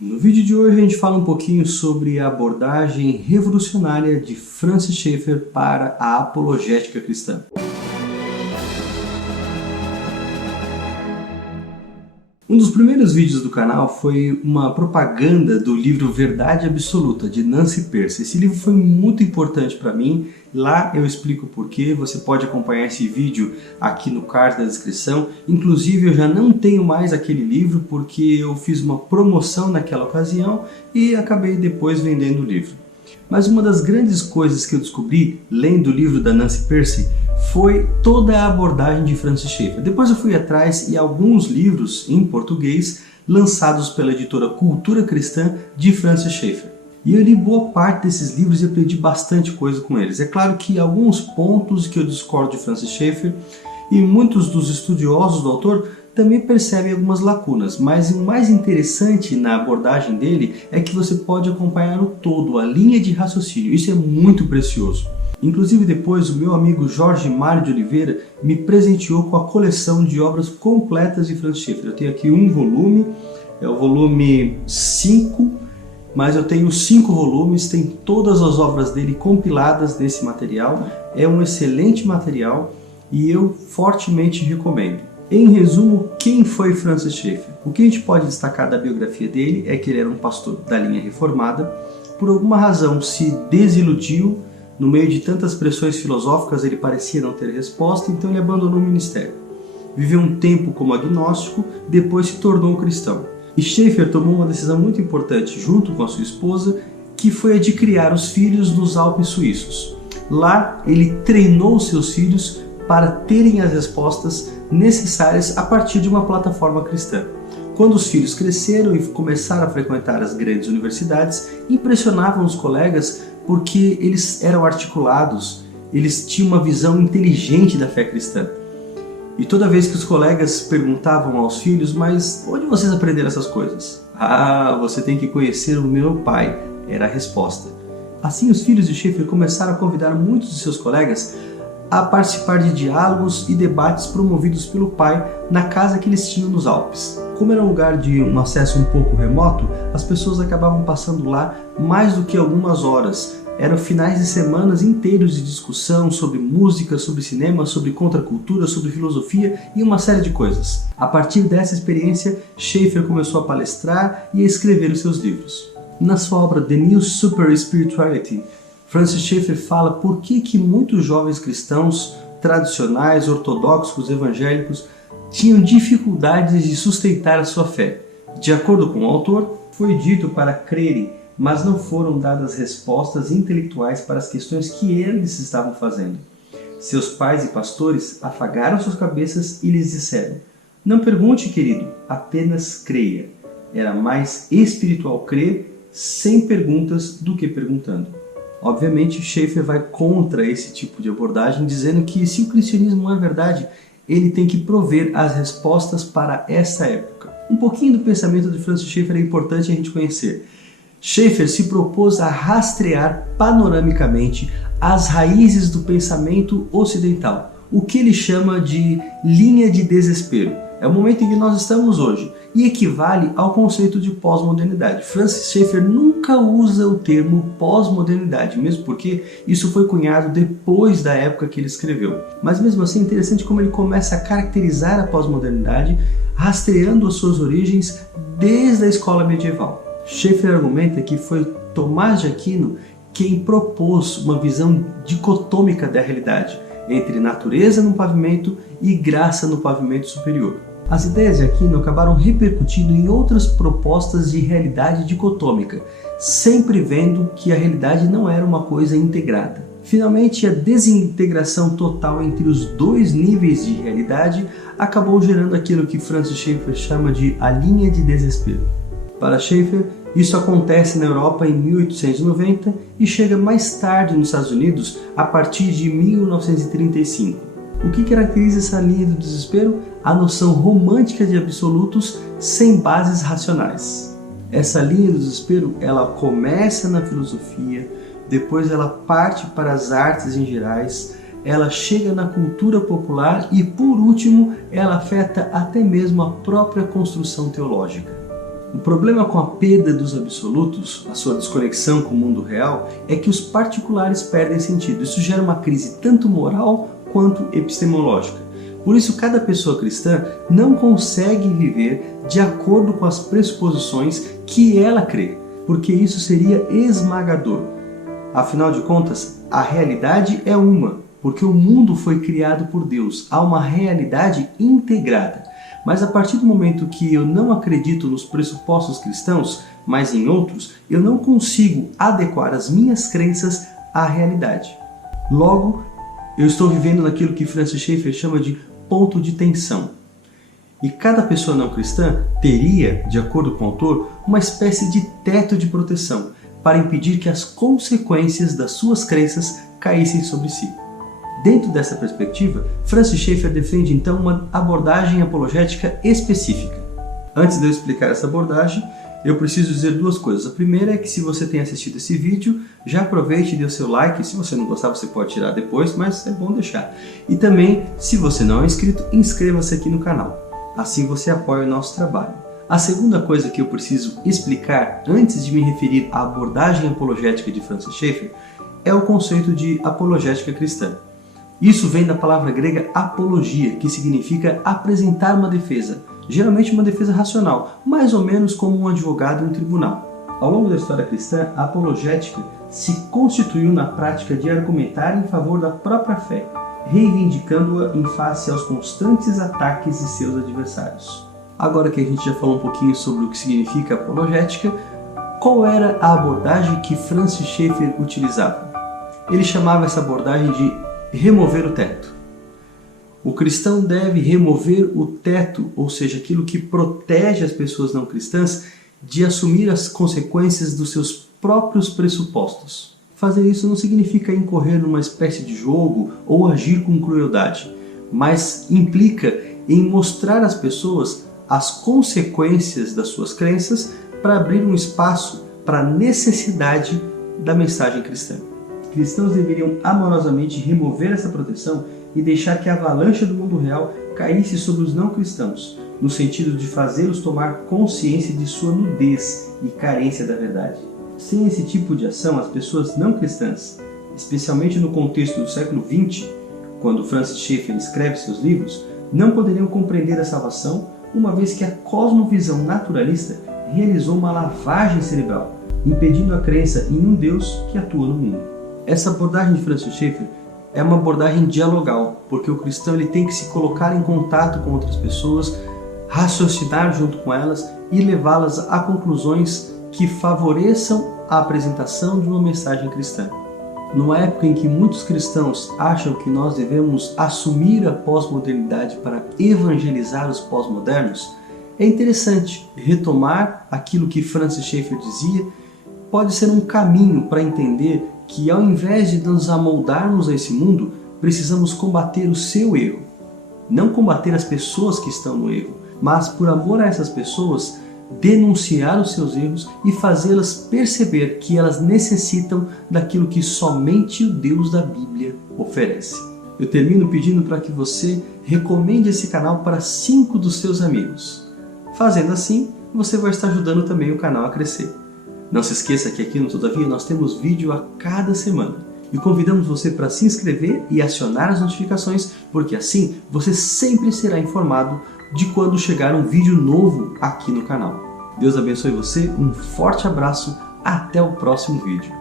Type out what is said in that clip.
No vídeo de hoje a gente fala um pouquinho sobre a abordagem revolucionária de Francis Schaeffer para a apologética cristã. Um dos primeiros vídeos do canal foi uma propaganda do livro Verdade Absoluta, de Nancy Pearcey. Esse livro foi muito importante para mim. Lá eu explico o porquê. Você pode acompanhar esse vídeo aqui no card da descrição. Inclusive eu já não tenho mais aquele livro porque eu fiz uma promoção naquela ocasião e acabei depois vendendo o livro. Mas uma das grandes coisas que eu descobri lendo o livro da Nancy Pearcey foi toda a abordagem de Francis Schaeffer. Depois eu fui atrás e alguns livros em português lançados pela editora Cultura Cristã de Francis Schaeffer. E eu li boa parte desses livros e aprendi bastante coisa com eles. É claro que alguns pontos que eu discordo de Francis Schaeffer e muitos dos estudiosos do autor também percebem algumas lacunas, mas o mais interessante na abordagem dele é que você pode acompanhar o todo, a linha de raciocínio. Isso é muito precioso. Inclusive depois o meu amigo Jorge Mário de Oliveira me presenteou com a coleção de obras completas de Francis Schaeffer. Eu tenho aqui um volume, é o volume 5, mas eu tenho 5 volumes, tem todas as obras dele compiladas nesse material. É um excelente material e eu fortemente recomendo. Em resumo, quem foi Francis Schaeffer? O que a gente pode destacar da biografia dele é que ele era um pastor da linha reformada. Por alguma razão se desiludiu. No meio de tantas pressões filosóficas ele parecia não ter resposta, então ele abandonou o ministério. Viveu um tempo como agnóstico, depois se tornou um cristão. E Schaeffer tomou uma decisão muito importante junto com a sua esposa, que foi a de criar os filhos nos Alpes suíços. Lá ele treinou seus filhos para terem as respostas necessárias a partir de uma plataforma cristã. Quando os filhos cresceram e começaram a frequentar as grandes universidades, impressionavam os colegas porque eles eram articulados, eles tinham uma visão inteligente da fé cristã. E toda vez que os colegas perguntavam aos filhos, mas onde vocês aprenderam essas coisas? Ah, você tem que conhecer o meu pai, era a resposta. Assim os filhos de Schaeffer começaram a convidar muitos de seus colegas a participar de diálogos e debates promovidos pelo pai na casa que eles tinham nos Alpes. Como era um lugar de um acesso um pouco remoto, as pessoas acabavam passando lá mais do que algumas horas. Eram finais de semanas inteiros de discussão sobre música, sobre cinema, sobre contracultura, sobre filosofia e uma série de coisas. A partir dessa experiência, Schaeffer começou a palestrar e a escrever os seus livros. Na sua obra The New Super Spirituality, Francis Schaeffer fala por que muitos jovens cristãos tradicionais, ortodoxos, evangélicos tinham dificuldades de sustentar a sua fé. De acordo com o autor, foi dito para crerem, mas não foram dadas respostas intelectuais para as questões que eles estavam fazendo. Seus pais e pastores afagaram suas cabeças e lhes disseram: "Não pergunte, querido, apenas creia." Era mais espiritual crer sem perguntas do que perguntando. Obviamente, Schaeffer vai contra esse tipo de abordagem, dizendo que se o cristianismo não é verdade, ele tem que prover as respostas para essa época. Um pouquinho do pensamento de Francis Schaeffer é importante a gente conhecer. Schaeffer se propôs a rastrear panoramicamente as raízes do pensamento ocidental, o que ele chama de linha de desespero. É o momento em que nós estamos hoje e equivale ao conceito de pós-modernidade. Francis Schaeffer nunca usa o termo pós-modernidade, mesmo porque isso foi cunhado depois da época que ele escreveu. Mas mesmo assim é interessante como ele começa a caracterizar a pós-modernidade, rastreando as suas origens desde a escola medieval. Schaeffer argumenta que foi Tomás de Aquino quem propôs uma visão dicotômica da realidade, entre natureza no pavimento e graça no pavimento superior. As ideias de Aquino acabaram repercutindo em outras propostas de realidade dicotômica, sempre vendo que a realidade não era uma coisa integrada. Finalmente, a desintegração total entre os dois níveis de realidade acabou gerando aquilo que Francis Schaeffer chama de a linha de desespero. Para Schaeffer, isso acontece na Europa em 1890 e chega mais tarde nos Estados Unidos a partir de 1935. O que caracteriza essa linha do desespero? A noção romântica de absolutos sem bases racionais. Essa linha do desespero, ela começa na filosofia, depois ela parte para as artes em gerais, ela chega na cultura popular e, por último, ela afeta até mesmo a própria construção teológica. O problema com a perda dos absolutos, a sua desconexão com o mundo real, é que os particulares perdem sentido. Isso gera uma crise tanto moral quanto epistemológica. Por isso, cada pessoa cristã não consegue viver de acordo com as pressuposições que ela crê, porque isso seria esmagador. Afinal de contas, a realidade é uma, porque o mundo foi criado por Deus. Há uma realidade integrada. Mas a partir do momento que eu não acredito nos pressupostos cristãos, mas em outros, eu não consigo adequar as minhas crenças à realidade. Logo, eu estou vivendo naquilo que Francis Schaeffer chama de ponto de tensão. E cada pessoa não cristã teria, de acordo com o autor, uma espécie de teto de proteção para impedir que as consequências das suas crenças caíssem sobre si. Dentro dessa perspectiva, Francis Schaeffer defende então uma abordagem apologética específica. Antes de eu explicar essa abordagem, eu preciso dizer duas coisas. A primeira é que se você tem assistido esse vídeo, já aproveite e dê o seu like. Se você não gostar, você pode tirar depois, mas é bom deixar. E também, se você não é inscrito, inscreva-se aqui no canal. Assim você apoia o nosso trabalho. A segunda coisa que eu preciso explicar, antes de me referir à abordagem apologética de Francis Schaeffer, é o conceito de apologética cristã. Isso vem da palavra grega apologia, que significa apresentar uma defesa, geralmente uma defesa racional, mais ou menos como um advogado em um tribunal. Ao longo da história cristã, a apologética se constituiu na prática de argumentar em favor da própria fé, reivindicando-a em face aos constantes ataques de seus adversários. Agora que a gente já falou um pouquinho sobre o que significa apologética, qual era a abordagem que Francis Schaeffer utilizava? Ele chamava essa abordagem de remover o teto. O cristão deve remover o teto, ou seja, aquilo que protege as pessoas não cristãs de assumir as consequências dos seus próprios pressupostos. Fazer isso não significa incorrer numa espécie de jogo ou agir com crueldade, mas implica em mostrar às pessoas as consequências das suas crenças para abrir um espaço para a necessidade da mensagem cristã. Cristãos deveriam amorosamente remover essa proteção e deixar que a avalanche do mundo real caísse sobre os não cristãos, no sentido de fazê-los tomar consciência de sua nudez e carência da verdade. Sem esse tipo de ação, as pessoas não cristãs, especialmente no contexto do século XX, quando Francis Schaeffer escreve seus livros, não poderiam compreender a salvação, uma vez que a cosmovisão naturalista realizou uma lavagem cerebral, impedindo a crença em um Deus que atua no mundo. Essa abordagem de Francis Schaeffer é uma abordagem dialogal, porque o cristão ele tem que se colocar em contato com outras pessoas, raciocinar junto com elas e levá-las a conclusões que favoreçam a apresentação de uma mensagem cristã. Numa época em que muitos cristãos acham que nós devemos assumir a pós-modernidade para evangelizar os pós-modernos, é interessante retomar aquilo que Francis Schaeffer dizia. Pode ser um caminho para entender que ao invés de nos amoldarmos a esse mundo, precisamos combater o seu erro. Não combater as pessoas que estão no erro, mas por amor a essas pessoas, denunciar os seus erros e fazê-las perceber que elas necessitam daquilo que somente o Deus da Bíblia oferece. Eu termino pedindo para que você recomende esse canal para 5 dos seus amigos. Fazendo assim, você vai estar ajudando também o canal a crescer. Não se esqueça que aqui no Todavia nós temos vídeo a cada semana e convidamos você para se inscrever e acionar as notificações, porque assim você sempre será informado de quando chegar um vídeo novo aqui no canal. Deus abençoe você, um forte abraço, até o próximo vídeo.